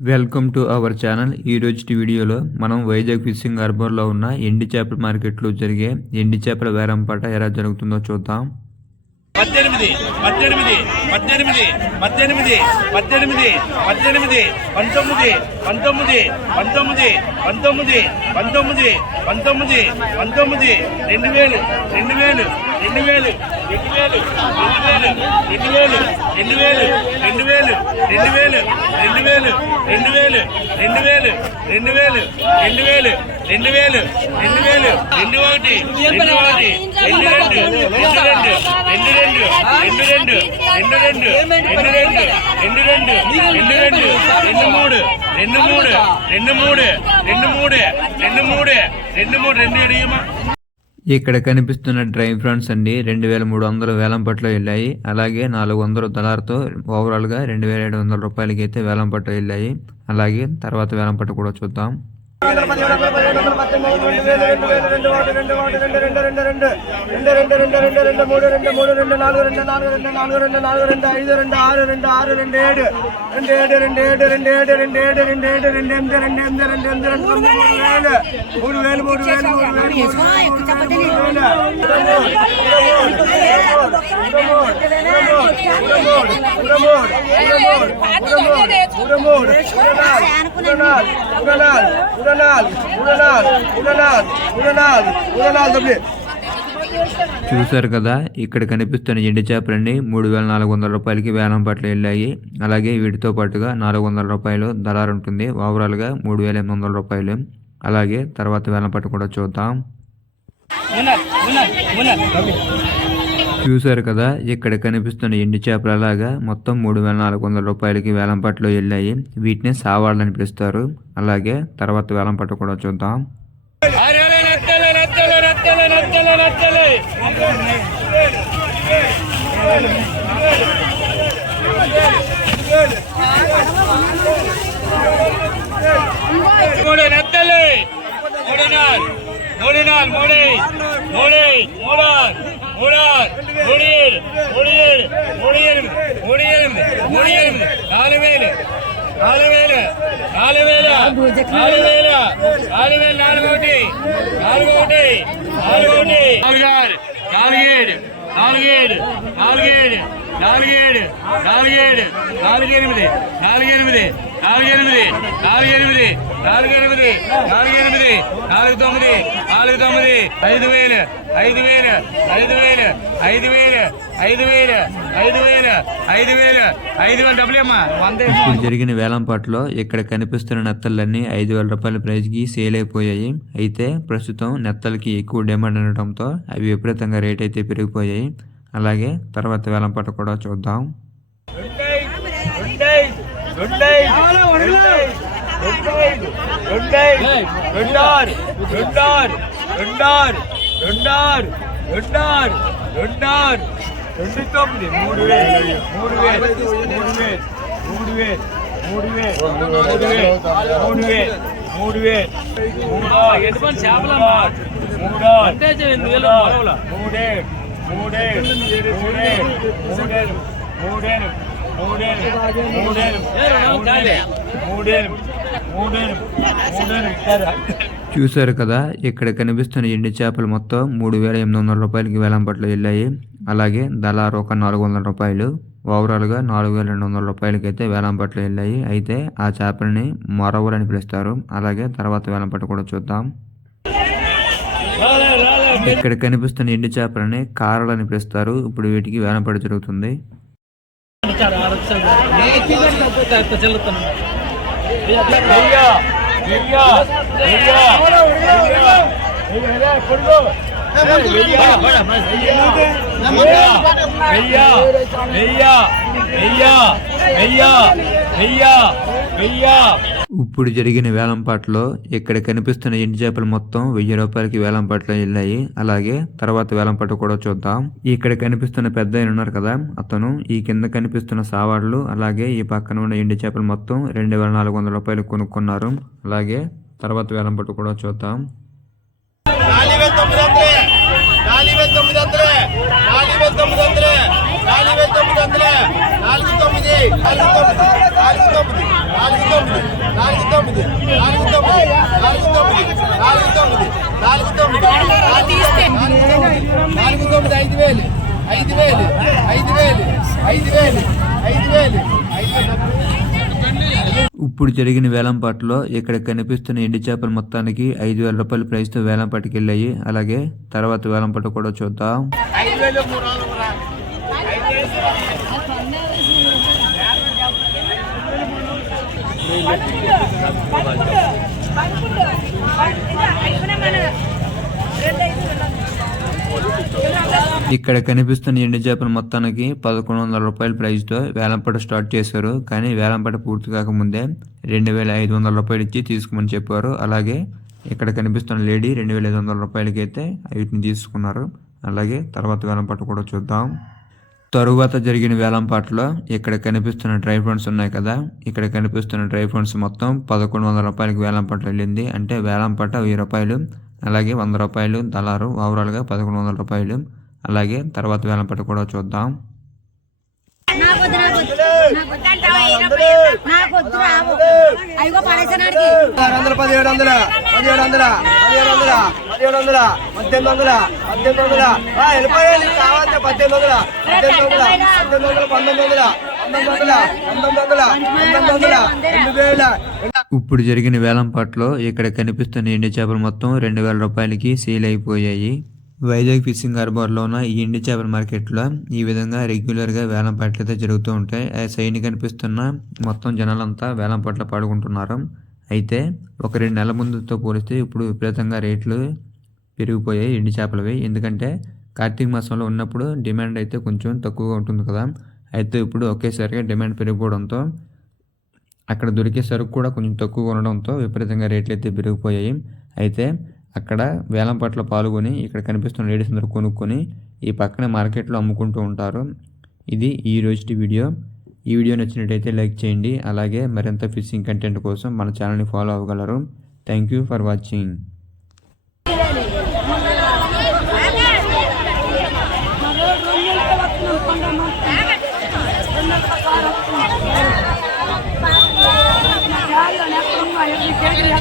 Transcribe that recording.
Welcome to our channel ఈ రోజు వీడియోలో మనం వైజాగ్ ఫిషింగ్ హార్బర్లో ఉన్న ఎండి చేపల మార్కెట్లో జరిగే ఎండి చేపల వేరం పాట ఎలా జరుగుతుందో చూద్దాం. పద్దెనిమిది పద్దెనిమిది పద్దెనిమిది పద్దెనిమిది పద్దెనిమిది పద్దెనిమిది పంతొమ్మిది పంతొమ్మిది పంతొమ్మిది పంతొమ్మిది పంతొమ్మిది పంతొమ్మిది పంతొమ్మిది రెండు వేలు రెండు వేలు రెండు వేలు రెండు వేలు రెండు వేలు రెండు వేలు రెండు వేలు రెండు వేలు రెండు వేలు రెండు వేలు రెండు వేలు రెండు వేలు రెండు వేలు రెండు వేలు రెండు వేలు రెండు ఒకటి రెండు ఒకటి రెండు రెండు రెండు రెండు రెండు రెండు రెండు రెండు రెండు రెండు రెండు రెండు రెండు రెండు రెండు రెండు రెండు మూడు రెండు మూడు రెండు మూడు రెండు మూడు రెండు మూడు రెండు మూడు రెండు అడిగమా ఇక్కడ కనిపిస్తున్న డ్రై ఫ్రాన్స్ అండి రెండు వేల మూడు వందలు వేలం పట్లో వెళ్ళాయి. అలాగే నాలుగు వందలు దళార్తో ఓవరాల్గా రెండు వేల ఏడు వందల రూపాయలకి అయితే వేలం పట్టు వెళ్ళాయి. అలాగే తర్వాత వేలం పట్టు కూడా చూద్దాం. అనుకున్నాను చూశారు కదా ఇక్కడ కనిపిస్తున్న ఎండి చేపలన్నీ మూడు వేల నాలుగు వందల రూపాయలకి వేలం పట్ల వెళ్ళాయి. అలాగే వీటితో పాటుగా నాలుగు వందల రూపాయలు దళారు ఉంటుంది. ఓవరాల్గా మూడు వేల ఎనిమిది వందల రూపాయలు. అలాగే తర్వాత వేలం పట్టు కూడా చూద్దాం. చూశారు కదా ఇక్కడ కనిపిస్తున్న ఎండు చేపలు అలాగా మొత్తం మూడు వేల నాలుగు వందల రూపాయలకి వేలంపట్టు వెళ్ళాయి వీటిని సావాళ్ళని పిలుస్తారు అలాగే తర్వాత వేలం పట్టు కూడా చూద్దాం మూడు మూడు మూడు మూడు மூணார் மூணியேழு மூணியேழு மூணியெழுந்து மூணியெழுந்து மூணியெழுந்து நாலு வேலு நாலு வேலு நாலு வேலு நாலு வேலு நாலு வேலு நாலு கோட்டி நாலு கோட்டி நாலு கோட்டி நாலுகார் நாலுகேடு நாலுகேடு நாலுகேடு நாலுகேடு நாலுகேடு நாலுகு எனிమిதி நாலுகு எனிமிதி నాలుగు ఎనిమిది నాలుగు ఎనిమిది నాలుగు ఎనిమిది నాలుగు ఎనిమిది నాలుగు తొమ్మిది నాలుగు తొమ్మిది ఐదు వేలు ఐదు వేలు ఐదు వేలు ఐదు వేలు ఐదు వేలు ఐదు వేలు ఐదు వేలు ఐదు వేలు డబ్బులు అమ్మా. వంద ఇప్పుడు జరిగిన వేలం పాటలో ఇక్కడ కనిపిస్తున్న నెత్తలన్నీ ఐదు వేల రూపాయల ప్రైస్కి సేల్ అయిపోయాయి. అయితే ప్రస్తుతం నెత్తలకి ఎక్కువ డిమాండ్ ఉండటంతో అవి విపరీతంగా రేట్ అయితే పెరిగిపోయాయి. అలాగే తర్వాత వేలం పాట కూడా చూద్దాం. ரெண்டார் ரெண்டார் ரெண்டார் ரெண்டார் ரெண்டார் ரெண்டார் ரெண்டு தோம்பு மூணு பேர் మూడు వేలు మూడు వేలు మూడు వేలు మూడు వేలు మూడే మూడే మూడే మూడే ఇస్తారా చూశారు కదా ఇక్కడ కనిపిస్తున్న ఎండి చేపలు మొత్తం మూడు వేల ఎనిమిది వందల రూపాయలకి వేలంపట్లు వెళ్ళాయి. అలాగే దళారు ఒక నాలుగు వందల రూపాయలు ఓవరాల్గా నాలుగు వేల రెండు వందల రూపాయలకి అయితే వేలంపట్లు వెళ్ళాయి. అయితే ఆ చేపలని మరవలు అని పిలుస్తారు. అలాగే తర్వాత వేలంపట్టు కూడా చూద్దాం. ఇక్కడ కనిపిస్తున్న ఎండి చేపలని కారలు అని పిలుస్తారు. ఇప్పుడు వీటికి వేలంపట్టు జరుగుతుంది. अधिकार आरक्षण भैया भैया भैया भैया भैया भैया भैया ఇప్పుడు జరిగిన వేలంపాట్లో ఇక్కడ కనిపిస్తున్న ఎండు చేపలు మొత్తం వెయ్యి రూపాయలకి వేలంపాట్లో వెళ్ళాయి. అలాగే తర్వాత వేలంపాట కూడా చూద్దాం. ఇక్కడ కనిపిస్తున్న పెద్ద ఉన్నారు కదా అతను ఈ కింద కనిపిస్తున్న సావాళ్ళు అలాగే ఈ పక్కన ఉన్న ఎండు చేపలు మొత్తం రెండు వేల నాలుగు వందల రూపాయలు కొనుక్కున్నారు. అలాగే తర్వాత వేలంపాట కూడా చూద్దాం. నాలుగు తొమ్మిది. నాలుగు తొమ్మిది. నాలుగు తొమ్మిది. నాలుగు తొమ్మిది నాలుగు తొమ్మిది నాలుగు తొమ్మిది నాలుగు తొమ్మిది నాలుగు తొమ్మిది నాలుగు తొమ్మిది నాలుగు తొమ్మిది ఐదు వేలు. ఐదు వేలు. ఐదు వేలు. ఐదు వేలు. ఐదు వేలు. ఇప్పుడు జరిగిన వేలంపాట్లో ఇక్కడ కనిపిస్తున్న ఎండి చేపలు మొత్తానికి ఐదు వేల రూపాయల ప్రైస్తో వేలంపాటికి వెళ్ళాయి అలాగే తర్వాత వేలంపాట కూడా చూద్దాం. ఇక్కడ కనిపిస్తున్న ఎండు చేపల మొత్తానికి పదకొండు వందల రూపాయల ప్రైస్తో వేలంపాట స్టార్ట్ చేశారు. కానీ వేలంపాట పూర్తి కాకముందే రెండు వేల ఐదు వందల రూపాయలు ఇచ్చి తీసుకోమని చెప్పారు. అలాగే ఇక్కడ కనిపిస్తున్న లేడీ రెండు వేల ఐదు వందల రూపాయలకి అయితే వీటిని తీసుకున్నారు. అలాగే తర్వాత వేలంపాట కూడా చూద్దాం. తరువాత జరిగిన వేలంపాటలో ఇక్కడ కనిపిస్తున్న డ్రై ఫ్రూట్స్ ఉన్నాయి కదా ఇక్కడ కనిపిస్తున్న డ్రై ఫ్రూట్స్ మొత్తం పదకొండు వందల రూపాయలకి వేలంపాట వెళ్ళింది. అంటే వేలంపాట వెయ్యి రూపాయలు అలాగే వంద రూపాయలు దళారు ఓవరాల్గా పదకొండు వందల రూపాయలు. అలాగే తర్వాత వేలంపాట కూడా చూద్దాం. నాకొద్దు నాకొద్దు నాకొద్దు రావు అయ్యో పడేసనాడికి ఆరు వందల పదిహేడు వందల పదిహేడు వందల పదిహేడు వందల పదిహేడు వందల పద్దెనిమిది వందల పద్దెనిమిది వందల. నీకు కావాలంటే పద్దెనిమిది వందల పద్దెనిమిది వందల పద్దెనిమిది వందల పంతొమ్మిది వందల ఇప్పుడు జరిగిన వేలంపాటలో ఇక్కడ కనిపిస్తున్న ఎండి చేపలు మొత్తం రెండు వేల రూపాయలకి సేల్ అయిపోయాయి. వైజాగ్ ఫిషింగ్ హార్బర్లో ఉన్న ఈ ఎండి చేపల మార్కెట్లో ఈ విధంగా రెగ్యులర్గా వేలంపాట్లు అయితే జరుగుతూ ఉంటాయి. ఆ సైడ్ కనిపిస్తున్న మొత్తం జనాలంతా వేలంపాట్లో పాడుకుంటున్నారు. అయితే ఒక రెండు నెలల ముందుతో పోలిస్తే ఇప్పుడు విపరీతంగా రేట్లు పెరిగిపోయాయి ఎండి చేపలవి. ఎందుకంటే కార్తీక మాసంలో ఉన్నప్పుడు డిమాండ్ అయితే కొంచెం తక్కువగా ఉంటుంది కదా. అయితే ఇప్పుడు ఒకేసారిగా డిమాండ్ పెరిగిపోవడంతో అక్కడ దొరికే సరుకు కూడా కొంచెం తక్కువగా ఉండడంతో విపరీతంగా రేట్లు అయితే పెరిగిపోయాయి. అయితే అక్కడ వేలం పట్ల పాల్గొని ఇక్కడ కనిపిస్తున్న లేడీస్ అందరూ కొనుక్కొని ఈ పక్కన మార్కెట్లో అమ్ముకుంటూ ఉంటారు. ఇది ఈ రోజుటి వీడియో. ఈ వీడియో నచ్చినట్టయితే లైక్ చేయండి. అలాగే మరింత ఫిషింగ్ కంటెంట్ కోసం మన ఛానల్ని follow అవ్వగలరు. Thank you for watching. Yeah.